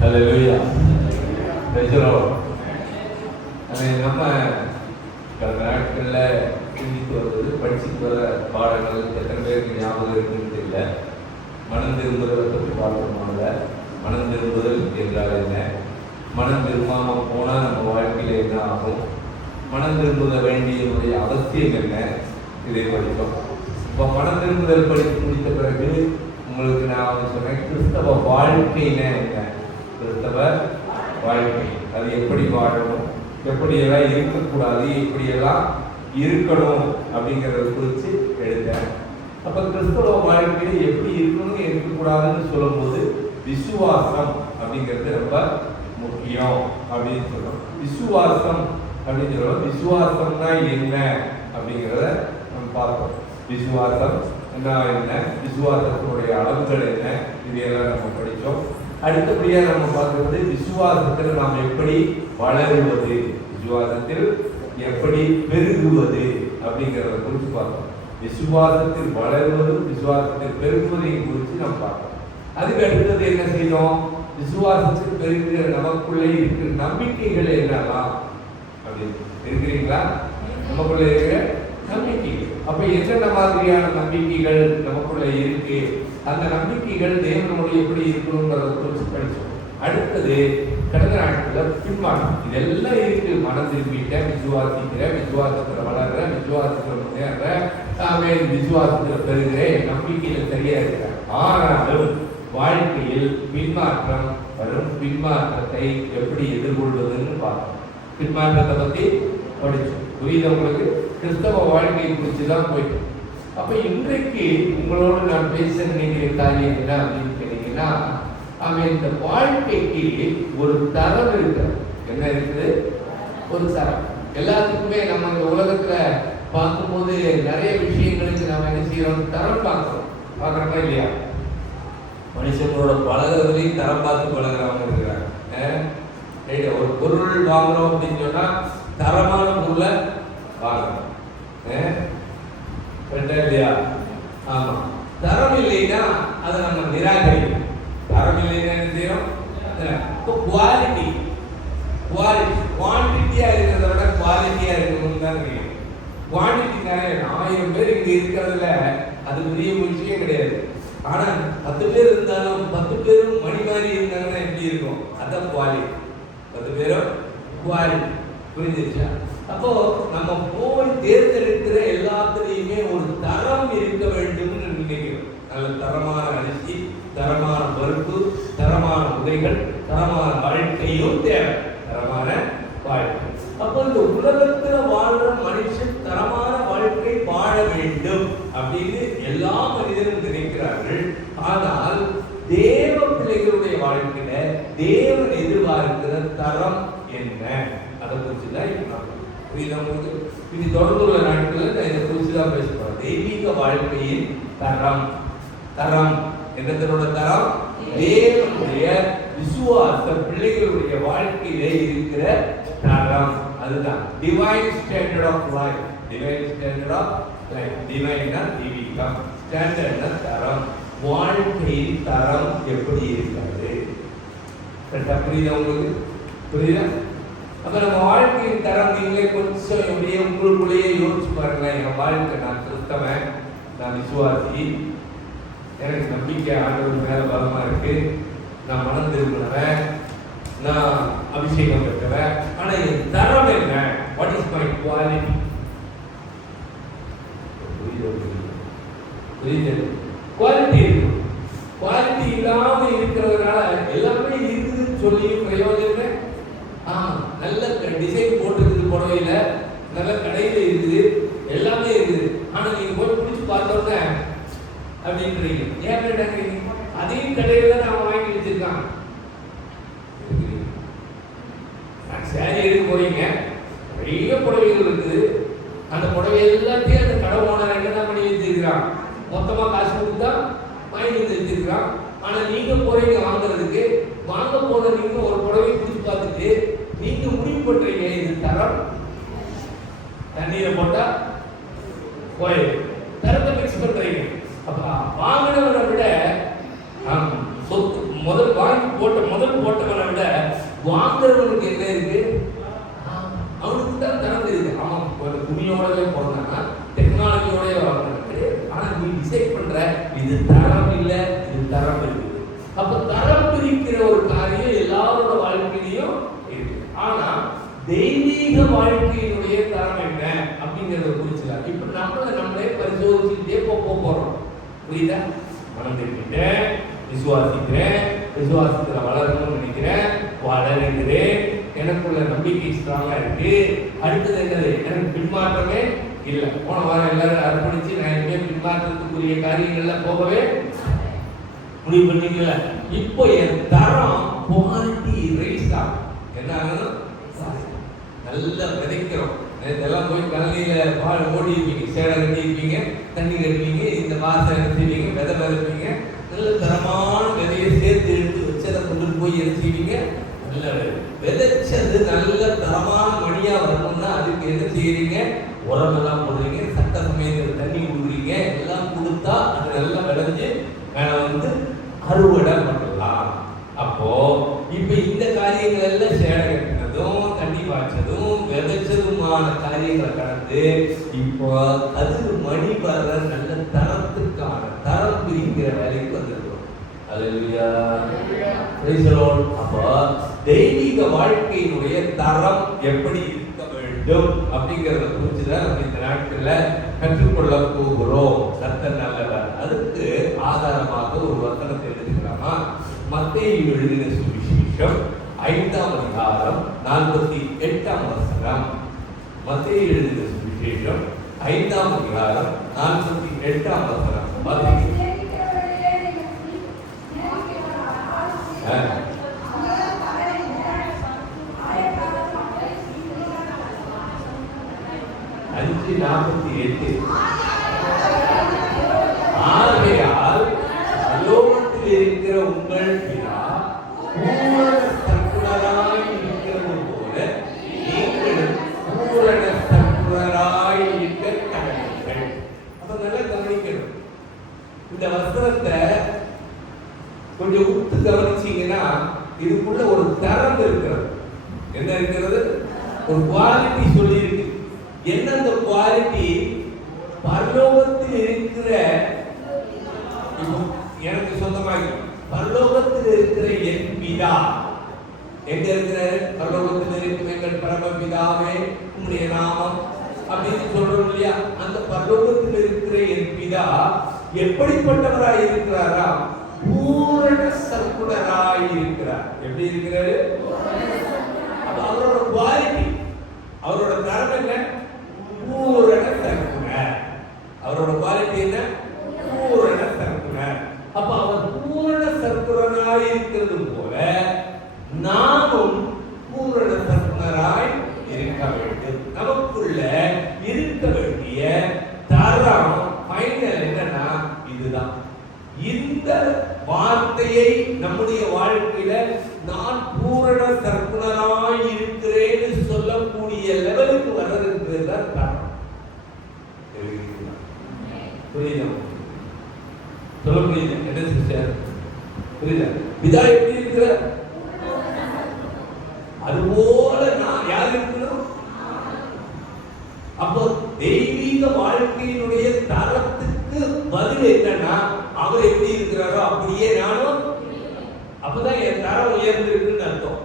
ஹல்லேலூயா. நம்ம கடந்த நாட்களில் சிந்தித்து வருவது, படிச்சுட்டு வர பாடங்கள் எத்தனை பேருக்கு ஞாபகம் இருக்குன்னு இல்லை. மனம் திரும்புதலை பற்றி பார்த்தோம்னால, மனம் திரும்புதல் என்றால் என்ன, மனம் திரும்பாமல் போனால் நம்ம வாழ்க்கையில் என்ன ஆகும், மனம் திரும்புத வேண்டியதுடைய அவசியம் என்ன, இதை படித்தோம். இப்போ மனம் திரும்புதல் படித்து முடித்த பிறகு உங்களுக்கு நான் சொன்னேன், கிறிஸ்தவ வாழ்க்கைன்னா என்ன, கிறிஸ்தவ வாழ்க்கை அது எப்படி வாழணும், எப்படியெல்லாம் இருக்கக்கூடாது, எப்படியெல்லாம் இருக்கணும் அப்படிங்கிறத குறித்து எடுத்தேன். அப்போ கிறிஸ்தவ வாழ்க்கையில் எப்படி இருக்கணும் இருக்கக்கூடாதுன்னு சொல்லும்போது விசுவாசம் அப்படிங்கிறது ரொம்ப முக்கியம் அப்படின்னு சொல்றோம். விசுவாசம் அப்படின்னு சொல்றோம். விசுவாசம்னா என்ன அப்படிங்கிறத நம்ம பார்த்தோம். விசுவாசம் என்ன, விசுவாசத்தினுடைய அளவுகள் என்ன, இதையெல்லாம் நம்ம படித்தோம். அடுத்தபடியாக நம்ம பார்க்கறது விசுவாசத்தில் நாம் எப்படி வளருவது, விசுவாசத்தில் எப்படி பெருகுவது அப்படிங்கிறத குறித்து பார்த்தோம். விசுவாசத்தில் வளருவதும் விசுவாசத்தில் பெருகுவதையும் குறித்து நம்ம பார்த்தோம். அதுக்கு அடுத்தது என்ன செய்யணும், விசுவாசத்தில் பெருகிற நமக்குள்ளே இருக்கிற நம்பிக்கைகள் என்னலாம் அப்படின்னு இருக்கிறீங்களா? நமக்குள்ள இருக்கிற நம்பிக்கைகள். அப்ப என்னென்ன மாதிரியான நம்பிக்கைகள் நமக்குள்ள இருக்கு, அந்த நம்பிக்கைகள் தேவனுடைய எப்படி இருக்கணுங்கிறத குறித்து படிச்சோம். அடுத்தது கடந்த நாட்களில் பின்மாற்றம், இதெல்லாம் இருக்கு. மனம் திரும்பிட்ட, விசுவாசிக்கிற, விசுவாசத்துல வளர்ற, விசுவாசத்துல முன்னேற, விசுவாசத்துல பெறுகிற, நம்பிக்கையில சரியா இருக்கிற. ஆனாலும் வாழ்க்கையில் பின்மாற்றம் வரும். பின்மாற்றத்தை எப்படி எதிர்கொள்வதுன்னு பார்த்தோம். பின்மாற்றத்தை பத்தி படிச்சோம். புரியுது உங்களுக்கு? கிறிஸ்தவ வாழ்க்கையை குறித்து தான் போயிட்டு. அப்ப இன்றைக்கு உங்களோட நான் பேச நினைக்கிற காரியம் என்ன அப்படின்னு கேட்டீங்கன்னா, இந்த வாழ்க்கைக்கு ஒரு தரம் இருக்கு. என்ன இருக்குது? ஒரு தரம். எல்லாத்துக்குமே நம்ம இந்த உலகத்துல பார்க்கும்போது நிறைய விஷயங்களுக்கு நம்ம என்ன செய்யறோம், தரம் பார்க்கிறோம். பார்க்கறோமா இல்லையா? மனுஷங்களோட பழகிறதுலையும் தரம் பார்த்து பழகிறவங்க இருக்கிறாங்க. ஒரு பொருள் வாங்குறோம் அப்படின்னு சொன்னா தரமான பொருளை வாங்கணும் இல்லையா? ஆமா. தரம் இல்லைன்னா அதை நம்ம நிராகரிக்கணும். தரம் இல்லைன்னா என்ன செய்யணும்? குவாலிட்டி குவான்டிட்டியா இருக்கிறத விட குவாலிட்டியா இருக்கணும்னு தான் நினைக்கிறேன். குவான்டிட்டி நிறைய 1000 பேர் இங்க இருக்கிறதுல அது பெரிய விஷயம் கிடையாது. ஆனா 10 பேர் இருந்தாலும் 10 பேரும் மணி மாதிரி இருந்தாங்கன்னா எப்படி இருக்கும்? அதான் குவாலிட்டி. 10 பேரும் குவாலிட்டி. புரிஞ்சிருச்சா? அப்போ நம்ம போய் தேர்ந்தெடுக்கிற எல்லாத்துலேயுமே ஒரு தரம் இருக்க வேண்டும்னு நினைக்கிறோம். நல்ல தரமான அரிசி, தரமான பருப்பு, தரமான உடைகள், தரமான வாழ்க்கையும் தேவை. தரமான வாழ்க்கை. அப்போ இந்த உலகத்துல வாழ்ற மனுஷன் தரமான வாழ்க்கை வாழ வேண்டும் அப்படின்னு எல்லா மனிதரும் நினைக்கிறார்கள். ஆனால் தேவ பிள்ளைகளுடைய வாழ்க்கையில தேவன் எதிர்பார்க்கிற தரம் என்ன, அதை குறித்து தான் இப்ப இனி தொடர்ந்துள்ள நாட்களில் நான் இதை குறித்து தான் பேச போறேன். தெய்வீக வாழ்க்கையின் தரம். தரம் என்னத்தோட தரம்? தேவனுடைய விசுவாச பிள்ளைகளுடைய வாழ்க்கையில இருக்கிற தரம். அதுதான் divine standard of life. Divine standard of life. டிவைன்னா தெய்வீகம், ஸ்டாண்டர்ட்னா தரம். வாழ்க்கையின் தரம் எப்படி இருக்காது? புரியுதா உங்களுக்கு? புரியுதா? அப்ப நம்ம வாழ்க்கையின் தரம் நீங்களே கொஞ்சம் எப்படியே உங்களுக்குள்ளேயே யோசிச்சு பாருங்களேன். என் வாழ்க்கை, நான் கிறிஸ்தவன், நான் விசுவாசி, எனக்கு நம்பிக்கை ஆண்டவர் மேல பலமா இருக்கு, நான் மனம் திரும்பினவன், நான் அபிஷேகம் பெற்றவன். ஆனா என் தரம் என்ன? What is my quality? புரியுது? குவாலிட்டி இருக்கு. குவாலிட்டி இல்லாம இருக்கிறதுனால எல்லாமே இருக்குதுன்னு சொல்லி பிரயோஜனம். நல்ல டிசைன் போட்டுருக்குது புடவையில, நல்ல கடையில இருக்குது, எல்லாமே இருக்குது. ஆனா நீங்க போய் பிடிச்சி பார்த்தோன்னே அப்படின்றீங்க. ஏன் கேட்டீங்க? அதே கடையில தான் அவன் வாங்கி வச்சிருக்கான். சேரி எடுக்க போறீங்க, நிறைய புடவைகள் இருக்குது. அந்த புடவை எல்லாத்தையும் அந்த கடை ஓனர் என்ன பண்ணி வச்சிருக்கிறான்? மொத்தமா காசு கொடுத்தா வாங்கி வந்து வச்சிருக்கிறான். ஆனா நீங்க போறீங்க வாங்குறதுக்கு, வாங்க போற நீங்க ஒரு புடவை பிடிச்சி பார்த்துட்டு நீங்க முடிவு பண்றீங்க இது தரம். தண்ணீரை போட்டா போய் தரத்தை மிக்ஸ் பண்றீங்க. அப்ப வாங்கினவரை விட சொத்து முதல் போட்டவனை விட வாங்குறவனுக்கு என்ன இருக்கு? அவனுக்கு தான் தரம் தெரியுது. அவன் துணியோடவே பிறந்தானா, டெக்னாலஜியோடய வாழ்ந்தாங்க கிடையாது. ஆனா நீ டிசைட் பண்ற இது தரம் இல்லை, இது தரம் இருக்குது. அப்ப தரம் பிரிக்கிற ஒரு காரியம் எல்லாரோட வாழ்க்கையிலையும் இருக்கு. ஆனா தெய்வீக வாழ்க்கையினுடைய தரம் என்ன அப்படிங்கறத புரிச்சுக்கலாம். இப்ப நம்மளே பரிசோதிச்சுட்டே போறோம். புரியுதா? மனம் தெரிஞ்சுட்டேன், விசுவாசிக்கிறேன், விசுவாசத்துல வளரணும்னு நினைக்கிறேன், வளருகிறேன், எனக்குள்ள நம்பிக்கை ஸ்ட்ராங்கா இருக்கு. அடுத்தது என்னது? எனக்கு பின்மாற்றமே இல்லை. போன வாரம் எல்லாரும் அர்ப்பணிச்சு நான் இனிமே பின்மாற்றத்துக்குரிய காரியங்கள்ல போகவே முடிவு பண்ணிக்கல. இப்போ என் தரம் குவாலிட்டி ரைஸ் ஆகும். என்ன ஆகணும்? நல்லா விதைக்கிறோம். இதெல்லாம் போய் கல்லியில ஓடி இருப்பீங்க, சேடை கட்டி இருப்பீங்க, தண்ணி கட்டுவீங்க, இந்த மாசம் என்ன செய்வீங்க? விதை விதைப்பீங்க. நல்ல தரமான விதையை சேர்த்து எடுத்து வச்சு அதை கொண்டு போய் என்ன செய்வீங்க? நல்ல விதைச்சது நல்ல தரமான மணியா வரணும்னா அதுக்கு என்ன செய்யறீங்க? உரமெல்லாம் போடுறீங்க, சட்ட சமயத்தில் தண்ணி கொடுக்குறீங்க. எல்லாம் கொடுத்தா அது நல்லா விளைஞ்சு மேல வந்து அறுவடை பண்ணலாம். அப்போ இப்ப இந்த காரியங்கள் எல்லாம் சேடை கட்டினதும் தண்ணி பாய்ச்சதும் விதைச்சதுமான காரியங்களை கடந்து இப்போ அதுக்கு மணி வர்ற நல்ல தரத்துக்கான தரம் பிரிக்கிற வேலைக்கு வந்துருக்கோம். அல்லேலூயா, பிரைஸ் தி லார்ட். அப்போ தெய்வீக வாழ்க்கையினுடைய தரம் எப்படி இருக்க வேண்டும் அப்படிங்கிறத குறிச்சுதான் நம்ம இந்த நாட்கள்ல கற்றுக்கொள்ள போகிறோம். கர்த்தர் நல்லவர். அதுக்கு ஆதாரமாக ஒரு வசனத்தை எழுதுகிறாமா? மத்தேயு எழுதின சுவிசேஷம் 5ஆம் அதிகாரம் 48ஆம் வசனம். மத்தேயு எழுதின சுவிசேஷம் 5ஆம் அதிகாரம் 48ஆம் வசனம். வாசிங்க. ஆகையால் பரலோகத்தில் இருக்கிற உங்கள் பிதா பூரண சர்க்குணராய் இருக்கிறது போல நீங்களும் பூரண சர்க்குணராய் இருக்க கடவுள்கள். அப்ப நல்லா கவனிக்கணும். இந்த வசனத்தை கொஞ்சம் உத்து கவனிச்சீங்கன்னா இதுக்குள்ள ஒரு தரம் இருக்கிறது. என்ன இருக்கிறது? ஒரு குவாலிட்டி சொல்லி இருக்கு. என்ன அந்த குவாலிட்டி? பரலோகத்தில் இருக்கிற, இப்போ எனக்கு சொந்தமாக பரலோகத்தில் இருக்கிற என் பிதா எங்க இருக்கிற? பரலோகத்தில் இருக்கிற எங்கள் பரமபிதாவே உம்முடைய நாமம் அப்படின்னு சொல்றோம் இல்லையா? அந்த பரலோகத்தில் இருக்கிற என் பிதா எப்படிப்பட்டவராய் இருக்கிறாரா? பூரண சர்க்குணராய் இருக்கிறார். எப்படி இருக்கிறாரு? அவரோட குவாலிட்டி, அவரோட தரம் என்ன? பூரண சர்க்குணர். அவரோட குவாலிட்டி என்ன? பூரண சர்க்குணர். அப்ப அவர் பூரண சர்க்குணராய் இருக்கிறது போல நாமும் பூரண சர்க்குணராய் இருக்க வேண்டும். நமக்குள்ள இருக்க வேண்டிய தரம் ஃபைனல் என்னன்னா இதுதான். இந்த வார்த்தையை நம்முடைய வாழ்க்கையில நான் பூரண சர்க்குணராய் இருக்கிறேன்னு சொல்லக்கூடிய லெவலுக்கு வர்றதுக்கு தான் தரம். புரியுதா? சொல்ல புரியுது? என்ன சிஸ்டர் புரியுதா? பிதா எப்படி இருக்கிற அதுபோல நான் யார் இருக்கணும்? அப்போ தெய்வீக வாழ்க்கையினுடைய தரத்துக்கு பதில் என்னன்னா அவர் எப்படி இருக்கிறாரோ அப்படியே நானும். அப்பதான் என் தரம் உயர்ந்திருக்குன்னு அர்த்தம்.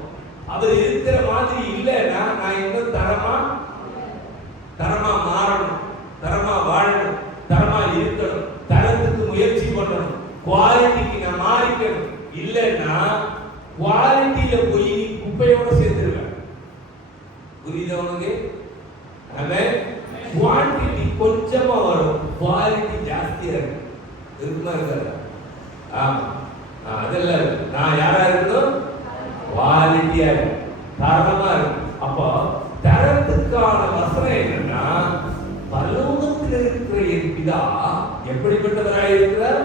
அவர் இருக்கிற மாதிரி இல்லைன்னா நான் இன்னும் தரமா மாறணும், தரமா வாழணும், தரமா இருக்கணும், தரத்துக்கு முயற்சி பண்ணணும், குவாலிட்டிக்கு நான் மாறிக்கணும். இல்லைன்னா குவாலிட்டியில போய் குப்பையோட சேர்த்துருவேன். புரியுதா உனக்கு? குவான்டிட்டி கொஞ்சமா வரும், குவாலிட்டி ஜாஸ்தியா இருக்கு. இருக்குமா இருக்காது? ஆமா, அதெல்லாம் நான் யாரா இருக்கணும்? குவாலிட்டியா இருக்கு, தரமா இருக்கு. அப்போ தரத்துக்கான வசனம் என்னன்னா பரலோகத்தில் இருக்கிற என் பிதா எப்படிப்பட்டவராய் இருக்கிறார்?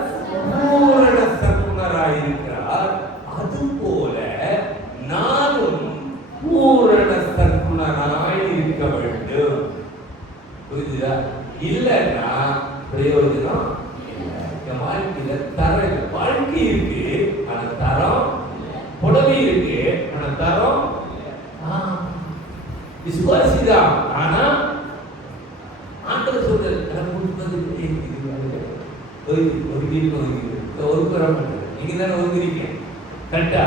பூரண சர்க்குணராய் இருக்கிறார். அதுபோல நானும் பூரண சர்க்குணராய் இருக்க வேண்டும். புரியுதா? இல்லைன்னா பிரயோஜனம் இல்லை. வாழ்க்கையில தரம், வாழ்க்கை இருக்கு, ஆனா தரம் விசுவாசிதான். ஆனா ஆண்டவர் சொல்றாரு, நீங்க தானே ஒதுக்கிறீங்க. கரெக்டா?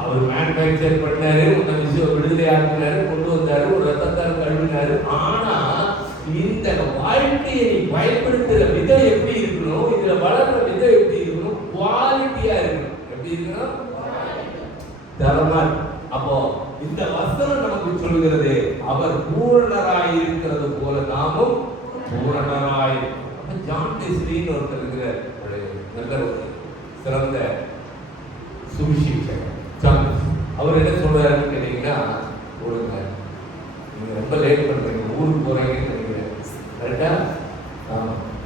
அவர் மேனுபேக்சர் பண்ணாரு, உன்னை விடுதலை ஆக்குனாரு, கொண்டு வந்தாரு, ஒரு ரத்தத்தால் கழுவினாரு. ஆனா இந்த வாழ்க்கையை நீ பயன்படுத்துற விதம் எப்படி இருக்கணும், இதுல வளர்ற விதம் எப்படி இருக்கணும், குவாலிட்டியா இருக்கணும். எப்படி இருக்கணும்? தரமா. அப்போ இந்த வசனம் நமக்கு சொல்கிறது, அவர் பூரணராய் இருக்கிறது போல நாமும் பூரணராய். ஜான் வெஸ்லின்னு ஒருத்தர் இருக்கிறார், நல்ல ஒரு சிறந்த சுவிசேஷகர். அவர் என்ன சொல்றாருன்னு கேட்டீங்கன்னா, ஒழுங்க நீங்க ரொம்ப லேட் பண்றீங்க, ஊருக்கு போறீங்கன்னு நினைக்கிறேன். கரெக்டா?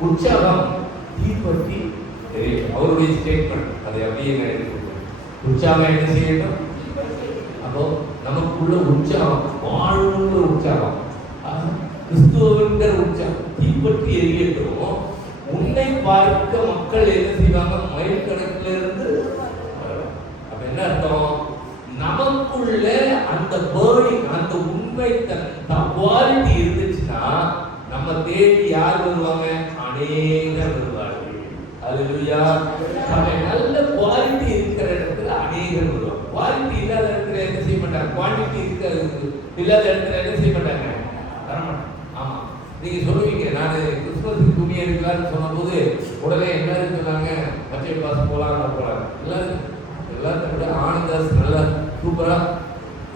உற்சாகம் தீப்பற்றி அவருடைய ஸ்டேட்மெண்ட், அதை அப்படியே நான் எடுத்துக்கொள்வேன். உற்சாகம் என்ன செய்யட்டும்? அப்போ நமக்குள்ள உற்சாகம், வாழ்வுங்கிற உற்சாகம், கிறிஸ்துவங்கிற உற்சாகம் தீப்பற்றி எரியட்டும். உன்னை பார்க்க மக்கள் என்ன செய்வாங்க? மைல் கணக்கில் இருந்து. அப்ப என்ன அர்த்தம்? நமக்குள்ள அந்த பேர்னிங், அந்த உண்மை குவாலிட்டி இருந்துச்சுன்னா நம்ம தேடி யார் வருவாங்க? அநேகர் வருவார்கள். அல்லேலூயா. நல்ல குவாலிட்டி இருக்கிற இடத்துல அநேகர் வருவாங்க. குவாலிட்டி இல்லாத இடத்துல என்ன செய்ய மாட்டாங்க? குவான்டிட்டி இருக்கிறது இல்லாத இடத்துல என்ன செய்ய மாட்டாங்க? வரமாட்டாங்க. ஆமா, நீங்க சொல்லுவீங்க, நான் கிறிஸ்துமஸுக்கு துணி எடுக்கலான்னு சொன்னபோது உடனே எல்லாரும் சொன்னாங்க, பச்சை பாஸ் போலாம் போலாம். எல்லாத்தையும் விட ஆனந்தாஸ் நல்லா சூப்பரா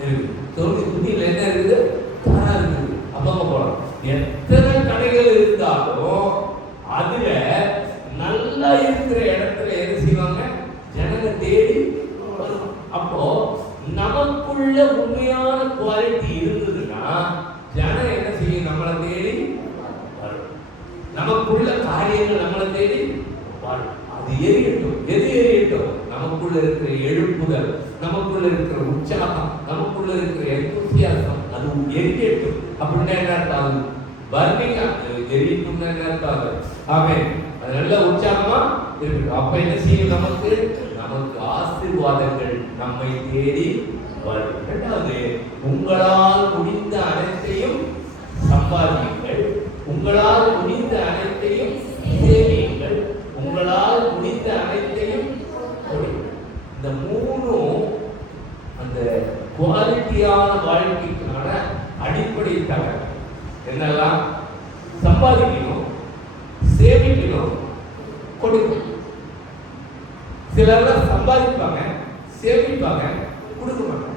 இருக்கு. துணியில என்ன இருக்குது? தானா இருக்குது. அப்பா போலாம். எத்தனை கடைகள் இருந்தாலும் அதுல நல்லா இருக்கிற இடத்துல என்ன செய்வாங்க? ஜனங்க தேடி. அப்போ நமக்குள்ள உண்மையான குவாலிட்டி இருந்ததுன்னா ஜனம் என்ன செய்யும்? நம்மளை தேடி வரும். நமக்குள்ள காரியங்கள் நம்மளை தேடி வரும். அது எரியட்டும். எது எரியட்டும்? நமக்குள்ள இருக்கிற எழுப்புதல், நமக்குள்ள இருக்கிற உற்சாகம், நமக்குள்ள இருக்கிற எந்தூசியாசம், அது எரியட்டும். அப்படின்னா என்ன அர்த்தம்? பர்னிங் எரியட்டும் என்ன அர்த்தம்? ஆமென். அது நல்ல உற்சாகமா இருக்கு. அப்ப என்ன செய்யும்? நமக்கு ஆசீர்வாதங்கள் நம்மை தேடி வரும். இரண்டாவது, உங்களால் முடிந்த அனைத்தையும் சம்பாதியுங்கள், உங்களால் முடிந்த அனைத்தையும் சேமியுங்கள், உங்களால் முடிந்த அனைத்தையும் கொடுங்கள். இந்த மூணும் அந்த குவாலிட்டியான வாழ்க்கைக்கான அடிப்படை தகவல். என்னெல்லாம்? சம்பாதிக்கணும், சேமிக்கணும், கொடுக்கணும். சிலர் சம்பாதிப்பாங்க, சேமிப்பாங்க, கொடுக்க மாட்டாங்க.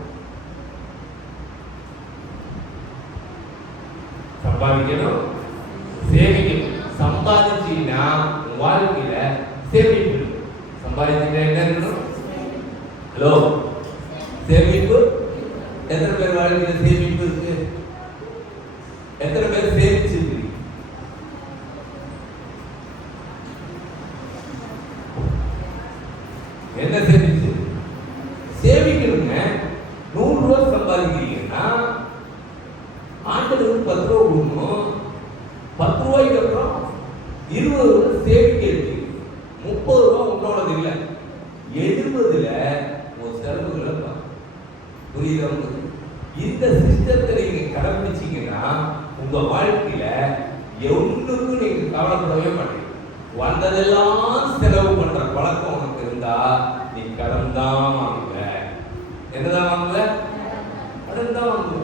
சம்பாதிக்கணும், சேமிக்கணும். சம்பாதிச்சீங்கன்னா வாழ்க்கையில சேமிப்பு. சம்பாதிச்சீங்கன்னா என்ன இருக்கணும்? ஹலோ, சேமிப்பு. எத்தனை பேர் வாழ்க்கையில சேமிப்பு இருக்கு? எத்தனை பேர் சேமிச்சிருக்கு? என்ன சேமிச்சு? சேமிக்கணுங்க. 100 ரூபாய் சம்பாதிக்கிறீங்கன்னா ஆண்டுக்கு 10 ரூபாய் கொடுக்கணும். 10 ரூபாய்க்கு அப்புறம் 20 ரூபாய் சேமிக்க இருக்கு. 30 ரூபாய் உங்களோடது இல்லை. 70ல ஒரு செலவுகளை புரியுதா? இந்த சிஸ்டத்தை நீங்க கடைபிடிச்சீங்கன்னா உங்க வாழ்க்கையில ஒன்றுக்கும் நீங்க கவலைப்படவே மாட்டீங்க. வந்ததெல்லாம் செலவு பண்ற பழக்கம் உனக்கு இருந்தா நீ கடன் தான் வாங்குவ. என்னதான் வாங்குவ? கடன் தான் வாங்குவ.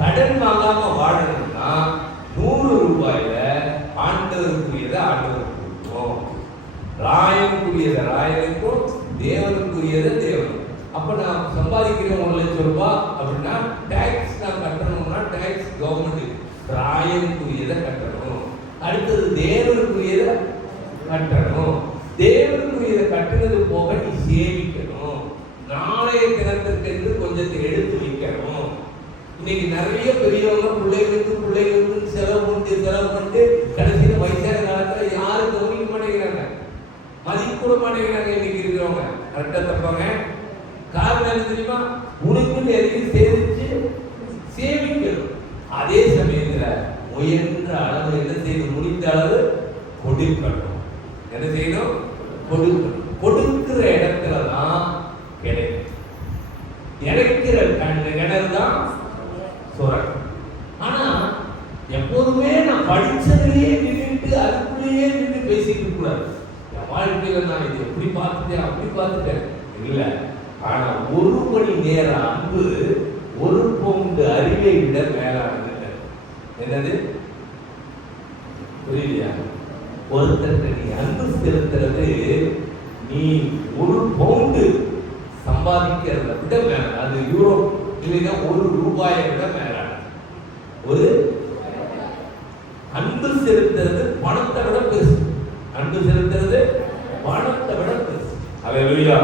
கடன் வாங்காம வாழணும்னா 100 ரூபாயில ஆண்டவருக்குரியதை ஆண்டவருக்கு கொடுக்கும், ராயனுக்குரியதை ராயனுக்கும், தேவனுக்குரியதை தேவனுக்கும். அப்ப நான் சம்பாதிக்கிறேன் 1 லட்சம் ரூபாய் அப்படின்னா டாக்ஸ் நான் கட்டணும்னா டாக்ஸ் கவர்மெண்ட், ராயனுக்குரியதை கட்டணும். அடுத்தது தேவனுக்குரியதை கட்டணும். தேவனுக்குரியதை கட்டுறது போக நீ சேமிக்கணும். நாளைய தினத்திற்கு கொஞ்சத்தை எடுத்து வைக்கணும். இன்னைக்கு நிறைய பெரியவங்க பிள்ளைகளுக்கு செலவு பண்ணிட்டு கடைசியில் வயசான காலத்துல யாரும் கவனிக்க மாட்டேங்கிறாங்க, மதிக்க கூட மாட்டேங்கிறாங்க. இன்னைக்கு இருக்கிறவங்க கரெக்டா தப்பாங்க. காரணம் என்ன தெரியுமா? உனக்குன்னு எதையும் சேமிச்சு சேமிக்கணும். அதே சமயத்துல முயன்ற அளவு என்ன செய்யணும்? முடிந்த அளவு கொடுக்கணும். என்ன செய்யணும்? கொடுக்கணும். கொடுக்கிற இடத்துல தான் கிடைக்கும். இறைக்கிற கிணறு தான் சுரக்கும். இல்லை, நான் இது எப்படி பார்த்துட்டேன் அப்படி பார்த்துட்டேன் இல்லை. ஆனா 1 மணி நேர அன்பு 1 பவுண்டு அறிவை விட மேலானது. என்னது புரியலையா? ஒருத்தருக்கு நீ அன்பு செலுத்துறது நீ 1 பவுண்டு சம்பாதிக்கிறத விட மேல, அது யூரோ இல்லைன்னா 1 ரூபாயை விட மேலான. ஒரு அன்பு செலுத்துறது பணத்தை விட பெருசு. அன்பு செலுத்துறது பணத்தை விட பெருசு. அல்லேலூயா.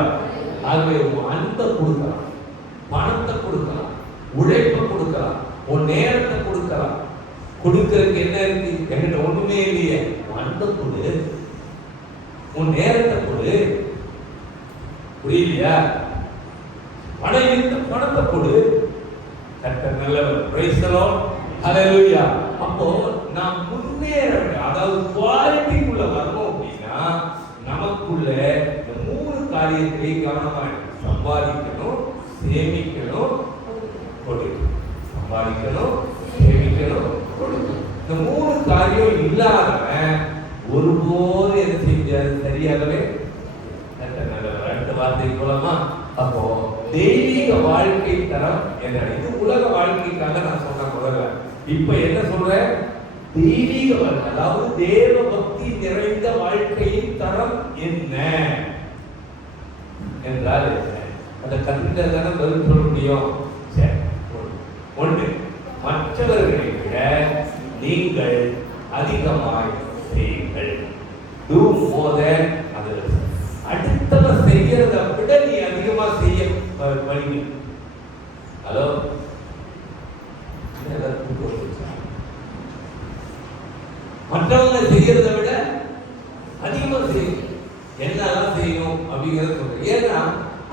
ஆகவே அன்பை கொடுக்கலாம், பணத்தை கொடுக்கலாம், உழைப்பை கொடுக்கலாம், உன் நேரத்தை கொடுக்கலாம். கொடுக்கறதுக்கு என்ன இருக்கு? என்கிட்ட ஒண்ணுமே இல்லையே. அன்பை கொடு, உன் நேரத்தை கொடு. புரியலையா? பணம் இருந்த பணத்தை கொடு. கர்த்தர் நல்லவர். Praise the lord. ஹல்லேலூயா. அப்போ நாம் முன்னேற, அதாவது குவாலிட்டிக்குள்ள வரணும் அப்படின்னா நமக்குள்ள இந்த 3 காரியத்திலையும் கவனமா இருக்கணும். சம்பாதிக்கணும், சேமிக்கணும், கொடுக்கணும். சம்பாதிக்கணும், சேமிக்கணும், கொடுக்கணும். இந்த 3 காரியம் இல்லாதவன் ஒருபோது என்ன செஞ்சாரு? சரியாகவே ரெண்டு வார்த்தை போலமா. அப்போ தெய்வீக வாழ்க்கை தரம் என்ன? இது உலக வாழ்க்கைக்காக நான் சொன்ன முதல்ல. இப்ப என்ன சொல்றேன்? தெய்வீக வாழ்க்கை, அதாவது தேவ பக்தி நிறைந்த வாழ்க்கையின் தரம் என்ன என்றால் அந்த கற்றுக்கிட்டதான பதில் சொல்ல முடியும். சரி, ஒன்று, மற்றவர்களை விட நீங்கள் அதிகமாய் செய்யுங்கள். Do more than others. அடுத்தவன் செய்யறத விட நீ அதிகமா செய்ய படிங்க. ஹலோ, மற்றவங்க செய்யறத விட அதிகமா செய்யும். என்னெல்லாம் செய்யணும் அப்படிங்கிறத சொல்றேன். ஏன்னா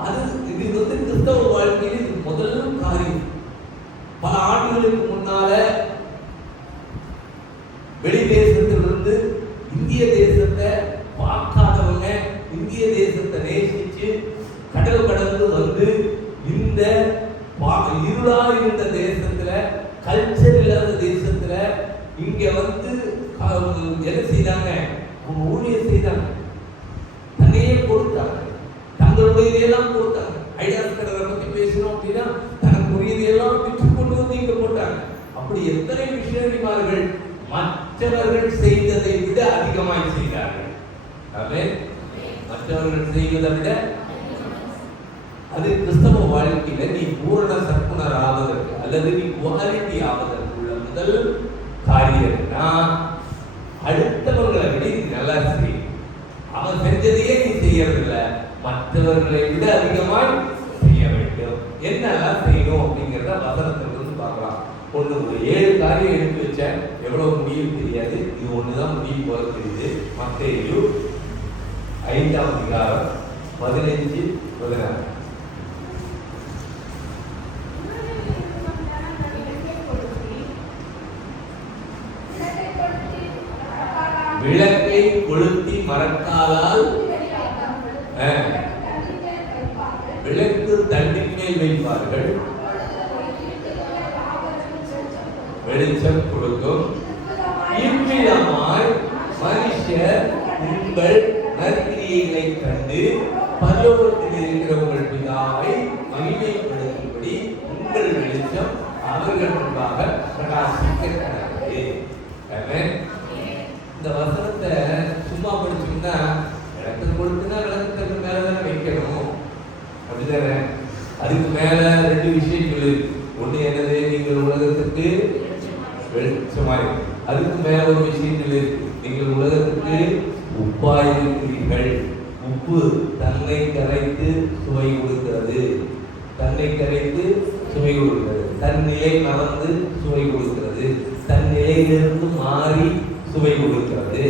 அது இது கிறிஸ்தவ வாழ்க்கையில் இது முதல் காரியம். பல ஆண்டுகளுக்கு முன்னால வெளி தேசத்திலிருந்து இந்திய தேசத்தை பார்க்காதவங்க இந்திய தேசத்தை நேசிச்சு கடல் கடந்து வந்து இந்த இருளா இருந்த தேசத்துல, கல்ச்சர் இல்லாத தேசத்துல இங்க வந்து என்ன செய்தாங்க? ஊழியம் செய்தாங்க, தன்னையே கொடுத்தாங்க, தங்களுடைய இதையெல்லாம் கொடுத்தாங்க. ஐடியாஸ் கடலை பத்தி பேசணும் அப்படின்னா தனக்குரியதையெல்லாம் விற்று கொண்டு வந்து இங்க போட்டாங்க. அப்படி எத்தனை மிஷனரிமார்கள் மற்றவர்கள் செய்ததை விட அதிகமாய் செய்தார்கள். ஆமென். மற்றவர்கள் செய்வதை விட அது கிறிஸ்தவ வாழ்க்கையில நீ பூரண சற்குணர் ஆவதற்கு அல்லது நீ குவாலிட்டி ஆவதற்கு உள்ள முதல் காரியம்னா அடுத்தவர்களை விட நீ நல்லா செய்யும். அவன் செஞ்சதையே நீ செய்யறதில்ல, மற்றவர்களை விட அதிகமாய் செய்ய வேண்டும். என்னெல்லாம் செய்யணும் அப்படிங்கிறத வசனத்திலிருந்து பார்க்கலாம். ஒரு 7 காரியம் எடுத்து வச்சேன். எவ்வளவு முடியும் தெரியாது, இது ஒண்ணுதான் முடியும் போல தெரியுது. மத்தேயு 5ஆம் அதிகாரம் 15, 16. விளக்கை கொளுத்தி மரக்காலால் விளக்கு தண்டின் மேல் வைப்பார்கள், வெளிச்சம் கொடுக்கும். இவ்விதமாய் மனுஷர் உங்கள் நற்கிரியைகளை கண்டு பரலோகத்தில் இருக்கிற உங்கள் பிதாவை மகிமைப்படுத்தும்படி உங்கள் வெளிச்சம் அவர்கள் முன்பாக பிரகாசிக்க கடவுளே. இந்த வசனத்தை சும்மா படிச்சோம்னா விளக்கு கொடுத்துனா விளக்கு மேலதானே வைக்கணும், அப்படிதானே? அதுக்கு மேல 2 விஷயங்கள் இருக்கு. ஒண்ணு என்னது? நீங்கள் உலகத்துக்கு வெளிச்சமாய். அதுக்கு மேல ஒரு விஷயங்கள் இருக்கு. நீங்கள் உலகத்துக்கு உப்பாயிருக்கிறீர்கள். உப்பு தன்னை கரைத்து சுவை கொடுக்கிறது, தன்னை கரைத்து சுவை கொடுக்கிறது. தன் நிலை மறந்து சுவை கொடுக்கிறது, தன் நிலையிலிருந்து மாறி சுவை கொடுக்கிறது.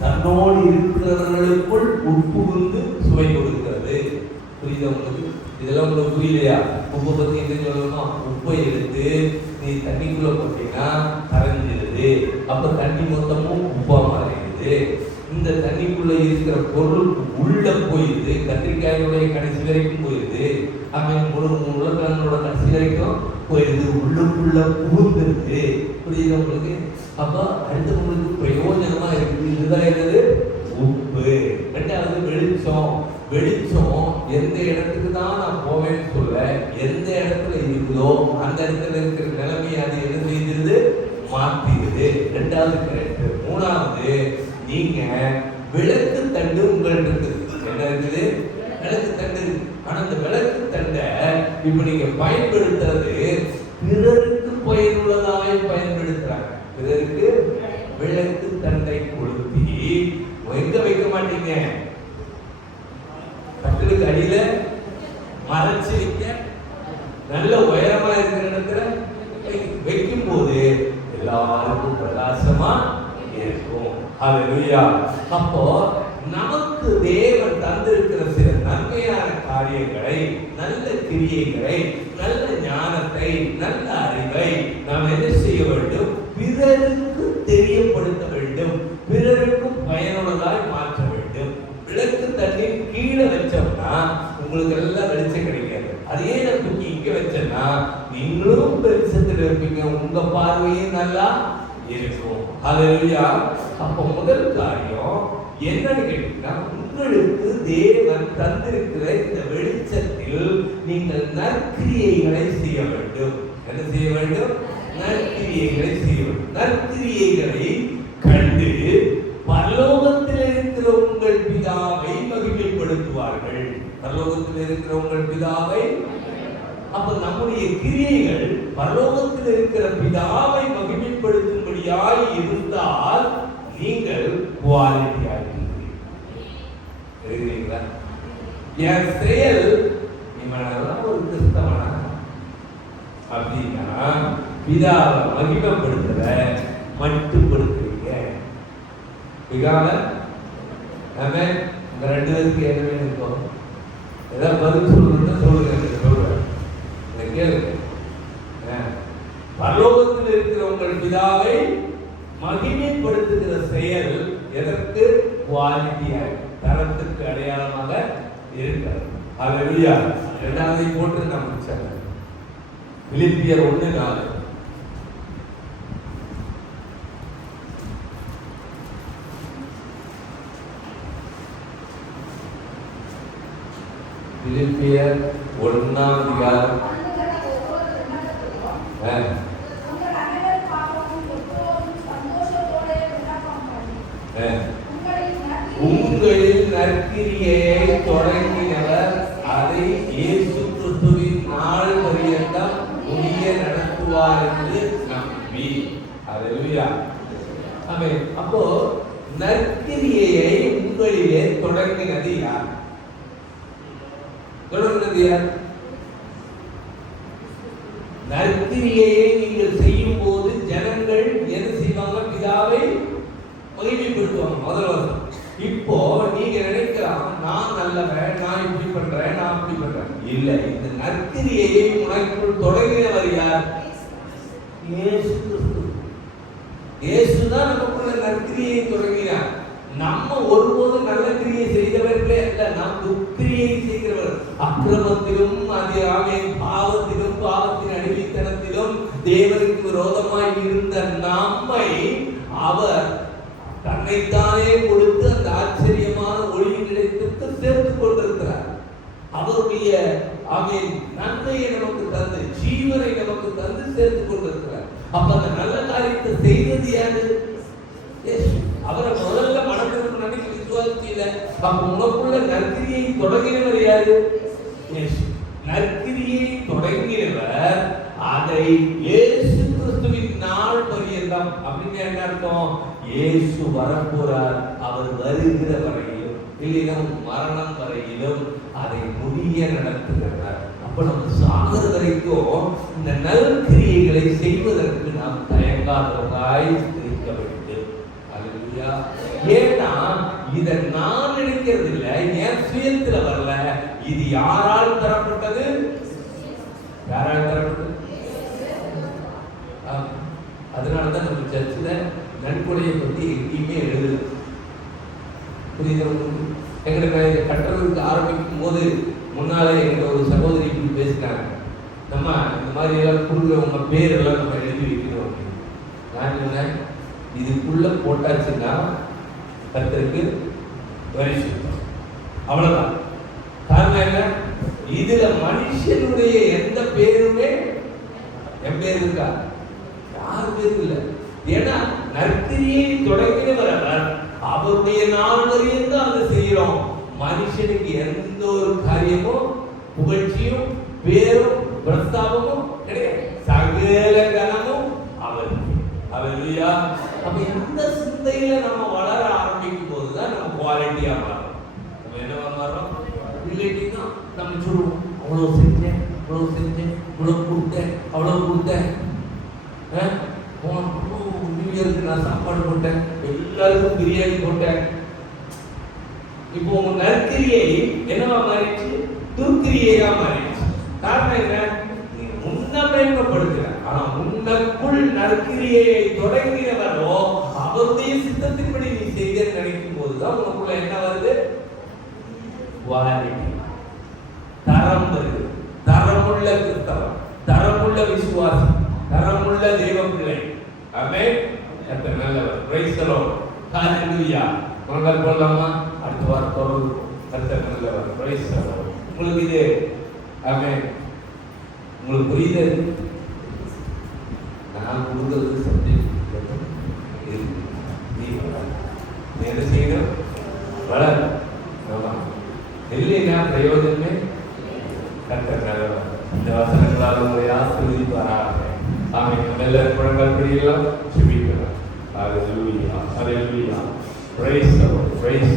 தன்னோடு இருக்கிறவர்களுக்குள் உட்புகுந்து சுவை கொடுக்கிறது. புரியுதா உங்களுக்கு? இதெல்லாம் உங்களுக்கு புரியலையா? உப்பை பத்தி என்ன சொல்லணுமா? உப்பை எடுத்து நீ தண்ணிக்குள்ள போட்டீங்கன்னா கரைஞ்சிருது. அப்ப தண்ணி மொத்தமும் உப்பா மாறிடுது. இந்த தண்ணிக்குள்ள இருக்கிற பொருள் உள்ள போயிடுது. கத்திரிக்காயோட கடைசி வரைக்கும் போயிடுது. உருளைக்கிழங்கோட கடைசி வரைக்கும் போயிடுது. உள்ளுக்குள்ள புகுந்துருது. புரியுது உங்களுக்கு? அப்ப அடுத்தவங்களுக்கு பிரயோஜனமா இருக்குது. இதுதான் என்னது? உப்பு. வெளிச்சம் எந்த இடத்துக்கு தான் நான் போவேன்னு சொல்ல, எந்த இடத்துல இருக்குதோ அந்த இடத்துல இருக்கிற நிலைமையை அது என்ன செய்யுது? மாத்திடுது. ரெண்டாவது கேரக்டர். மூணாவது, நீங்க விளக்கு தண்டு உங்கள்கிட்ட இருக்குது. என்ன இருக்குது? விளக்கு தண்டு. ஆனா அந்த விளக்கு தண்டை இப்ப நீங்க பயன்படுத்துறது பிறருக்கு பயனுள்ளதாய் பயன்படுத்துறாங்க. பிறருக்கு விளக்கு தண்டை கொளுத்தி எங்க வைக்க மாட்டீங்க? கட்டிலுக்கு அடியில மறைச்சு வைக்க, நல்ல உயரமா இருக்கிற இடத்துல வைக்கும் போது எல்லாருக்கும் பிரகாசமா இருக்கும். ஹல்லேலூயா. அப்போ நமக்கு தேவன் தந்திருக்கிற சில நன்மையான காரியங்களை, நல்ல கிரியைகளை, நல்ல ஞானத்தை, நல்ல அறிவை நாம் என்ன செய்ய வேண்டும்? பிறருக்கு தெரியப்படுத்த வேண்டும், பிறருக்கும் பயனுள்ளதாய் மாற்ற வேண்டும். விளக்கு தண்ணின் கீழே வச்சோம்னா உங்களுக்கு எல்லாம் வெளிச்சம் கிடைக்காது. அதே நம்ம இங்க வச்சோம்னா நீங்களும் வெளிச்சத்தில் இருப்பீங்க, உங்க பார்வையும் நல்லா இருக்கும். ஹல்லேலூயா. அப்போ முதல் காரியம் என்னன்னு கேட்டீங்கன்னா, உங்களுக்கு தேவன் தந்திருக்கிற இந்த வெளிச்சத்தில் நீங்கள் நற்கிரியைகளை செய்ய வேண்டும். என்ன செய்ய வேண்டும்? நற்கிரியைகளை செய்ய வேண்டும். நற்கிரியைகளை கண்டு பரலோகத்தில் இருக்கிற உங்கள் பிதாவை மகிமைப்படுத்துவார்கள். பரலோகத்தில் இருக்கிற உங்கள் பிதாவை. அப்ப நம்முடைய கிரியைகள் பரலோகத்தில் இருக்கிற பிதாவை மகிமைப்படுத்தும்படியாய் இருந்தால் நீங்கள் குவாலிட்டி ஆகிறீர்களா? என் செயல் இவனெல்லாம் ஒரு கிறிஸ்தவனா அப்படின்னா பிதாவை மகிமைப்படுத்துற மட்டுப்படுத்துறீங்க. பிதாவை நம்ம இந்த ரெண்டு பேருக்கு என்ன வேணும்? ஏதாவது பதில் சொல்லணும்னா சொல்லுங்க, சொல்றேன் கேளுங்க. பரலோகத்தில் இருக்கிற உங்கள் பிதாவை மகிமைப்படுத்துகிற செயல் எதற்கு? குவாலிட்டியாக, தரத்துக்கு அடையாளமாக இருக்கிறது. ஹல்லேலூயா. இரண்டாவதை போட்டு நான் முடிச்சாங்க. பிலிப்பியர் 1:4. பிலிப்பியர் 1:4. உங்களில் நற்கிரியை தொடங்கினவர் அதை இயேசு கிறிஸ்துவின் நாள் பரியந்தம் முடிய நடத்துவார் என்று நம்பி. ஹல்லேலூயா. ஆமென். அப்போ நற்கிரியை உங்களிலே தொடங்கினது யார்? தொடங்கினது யார்? நற்கிரியை நீங்கள் செய்யும் போது ஜனங்கள் என்ன செய்வாங்க? பிதாவை மகிமைப்படுத்துவாங்க. முதல் வருஷம். இப்போ நீங்க நினைக்கலாம், நான் நல்லவன், நான் இப்படி பண்றேன், நான் அப்படி பண்றேன். இல்ல, இந்த நற்கிரியை உனக்குள் தொடங்கினவர் யார்? இயேசு கிறிஸ்து. இயேசுதான் நமக்குள்ள நற்கிரியை தொடங்கினார். நம்ம ஒருபோதும் நல்ல கிரியை செய்தவர்களே அல்ல, நாம் துக்கிரியை செய்கிறவர். அக்கிரமத்திலும் பாவத்திலும், பாவத்தின் அடிமைத்தனத்திலும் தேவனுக்கு விரோதமாய் இருந்த நம்மை அவர் தன்னைத்தானே கொடுத்து அந்த ஆச்சரியமான ஒளியின் நிலையத்திற்கு சேர்த்துக் கொண்டிருக்கிறார். அவருடைய நன்மையை நமக்கு தந்து, ஜீவனை நமக்கு தந்து சேர்த்துக் கொண்டிருக்கிறார். அப்ப அந்த நல்ல காரியத்தை செய்வது யாரு? அவரை முதல்ல மனதிற்கு நினைக்க விசுவாசிக்கல. அப்ப உனக்குள்ள நற்கிரியை தொடங்கினவர் யாரு? நற்கிரியை தொடங்கினவர் அதை இயேசு கிறிஸ்துவின் நாள் பரியந்தம். அப்படின்னு என்ன அர்த்தம்? இயேசு வரப்போறார், அவர் வருகிற வரையிலும், இல்லைன்னா மரணம் வரையிலும் அதை முடிய நடத்துகிறார். அப்ப நம்ம சாகிற வரைக்கும் இந்த நற்கிரியைகளை செய்வதற்கு நாம் தயங்காதவராய் இருக்க வேண்டும். ஹல்லேலூயா. ஏன்னா இதை நான் நினைக்கிறது இல்லை, என் சுயத்துல வரல, இது யாரால் தரப்பட்டது? யாரால் தரப்பட்டது? அதனாலதான் நம்ம சர்ச்சில் நன்கொடையை பத்தி எங்கேயுமே எழுதல. புரியுதா? எங்களுக்கு கட்டுறதுக்கு ஆரம்பிக்கும் போது முன்னாலே எங்க ஒரு சகோதரி பேசினாங்க, நம்ம இந்த மாதிரி எல்லாம் குழுல உங்க பேரெல்லாம் நம்ம எழுதி வைக்கிறோம். நான் சொன்னேன், இதுக்குள்ள போட்டாச்சுன்னா கர்த்தருக்கு வரி சொல்றோம், அவ்வளவுதான். இதுல மனுஷனுடைய எந்த பேருமே என் பேர் இருக்கா? யார் பேரும் இல்லை. ஏன்னா நற்கிரியை தொடங்கினவர் அவர். அவருடைய நாள் வரையும் தான் அதை செய்யறோம். மனுஷனுக்கு எந்த ஒரு காரியமும் புகழ்ச்சியும் பேரும் பிரஸ்தாபமும் கிடையாது. சகல கனமும் அவருக்கு. ஹல்லேலூயா. அப்ப இந்த சிந்தையில நம்ம வளர ஆரம்பிக்கும் போதுதான் நம்ம குவாலிட்டியா மாறும். நம்ம என்னவா மாறும்? இல்லைன்னா நம்ம சொல்லுவோம், அவ்வளவு செஞ்சேன், இவ்வளவு கொடுத்தேன், அவ்வளவு கொடுத்தேன். நியூ இயருக்கு நான் சாப்பாடு போட்டேன், எல்லாருக்கும் பிரியாணி போட்டேன். இப்போ உங்க நற்கிரியை என்னவா மாறிடுச்சு? துர்க்கிரியையா மாறிடுச்சு. காரணம் என்ன? முன்ன மேன்மைப்படுத்துற, ஆனா உனக்குள் நற்கிரியை தொடங்கினவரோ அவருடைய சித்தத்தின்படி நீ செய்ய நினைக்கும் போதுதான் உனக்குள்ள என்ன வருது? குவாலிட்டி, தரம் வருது. தரமுள்ள கிறிஸ்தவம், தரமுள்ள விசுவாசி, தரமுள்ள தெய்வ பிள்ளை. ஆமென். கர்த்தர் நல்லவர். Praise the lord. ஹalleluya. நாங்கள் போலாமா? அடுத்த வாரத்தோடு கர்த்தர் நல்லவர். Praise the lord. உங்களுக்கு இது ஆமென். உங்களுக்கு புரியுது? நான் கொடுக்கிறது சப்ஜெக்ட் நீ என்ன செய்யணும்? வளர. இல்லைன்னா பிரயோஜனமே. கர்த்தர் நல்லவர். இந்த வசனங்களால் உங்களை ஆசீர்வதிப்பாராக. ஆமென். நம்ம எல்லாரும் குழந்தைகள் படிக்கலாம், ஜெபிக்கலாம். ஹalleluya. ஹalleluya. Praise the Lord. Praise the Lord.